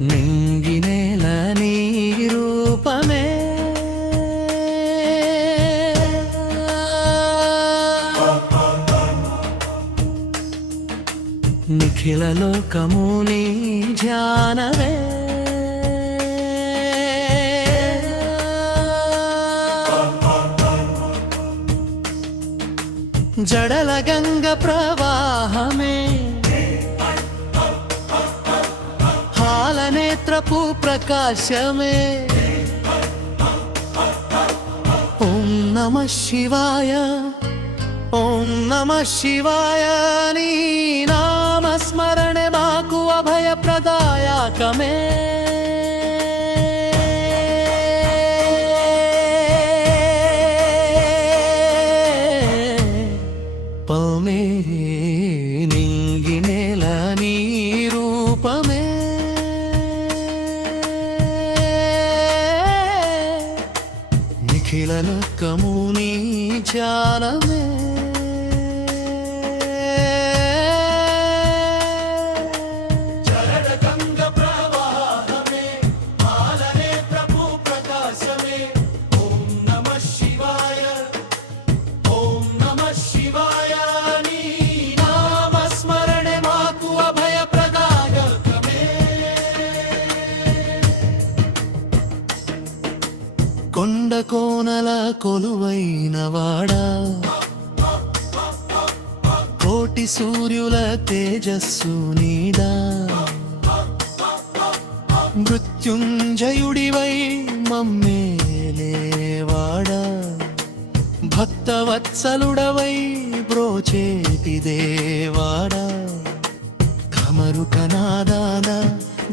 నింగినేల నీ రూపమే నిఖిల లోకము నీ ధ్యానమే జడల గంగ ప్రవాహమే హాలనేత్రపు ప్రకాశమే ఓం నమః శివాయ ఓం నమః శివాయ నీ నామస్మరణೆ మాకు అభయప్రదాయకమే పౌనే నింగినేల నీ రూపమే నిఖిల లోకము నీ ధ్యానమే కొండ కోనల కొలువైన వాడా కోటి సూర్యుల తేజస్సు నీడా మృత్యుంజయుడివై మమ్మేలేవాడా భక్తవత్సలుడవై బ్రోచేటి దేవాడా ఖమరుకనాదాన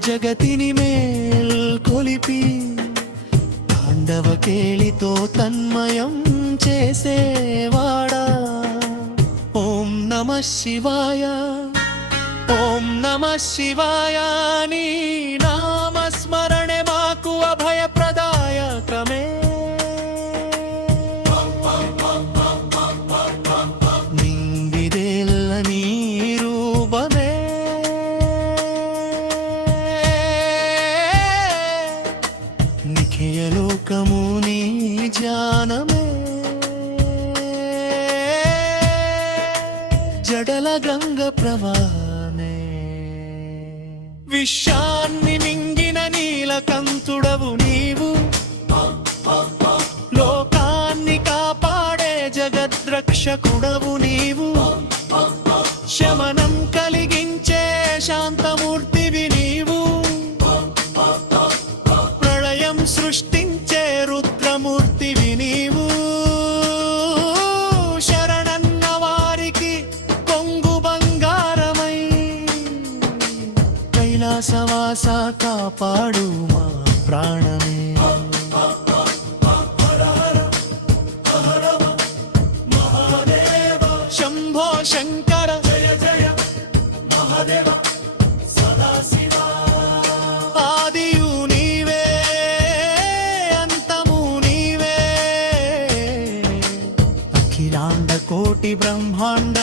జగతిని మేల్కొలిపి తాండవ కేళితో తన్మయం చేసేవాడా ఓం నమః శివాయ ఓం నమః శివాయ నీ నామస్మరణೆ మాకు అభయప్రదాయకమే నింగిదేల నీ రూపమే నిఖిల లోకము నీ ధ్యానమే జడల గంగ ప్రవాహమే విశ్వాన్ని మింగిన నీలకంఠుడవు నీవు లోకాన్ని కాపాడే జగద్రక్షకుడవు నీవు శమనం కలిగించే శాంతమూర్తివి నీవు ప్రళయం సృష్టించే రుద్రమూర్తివి నీవు శరణన్న వారికి కొంగు బంగారమై కైలాసవాస కాపాడు మా ప్రాణమే శంభో శంకర జయ జయ మహాదేవ సదాశివ ఆదియు నీవే అంతము నీవే అఖిలాండ కోటి బ్రహ్మాండ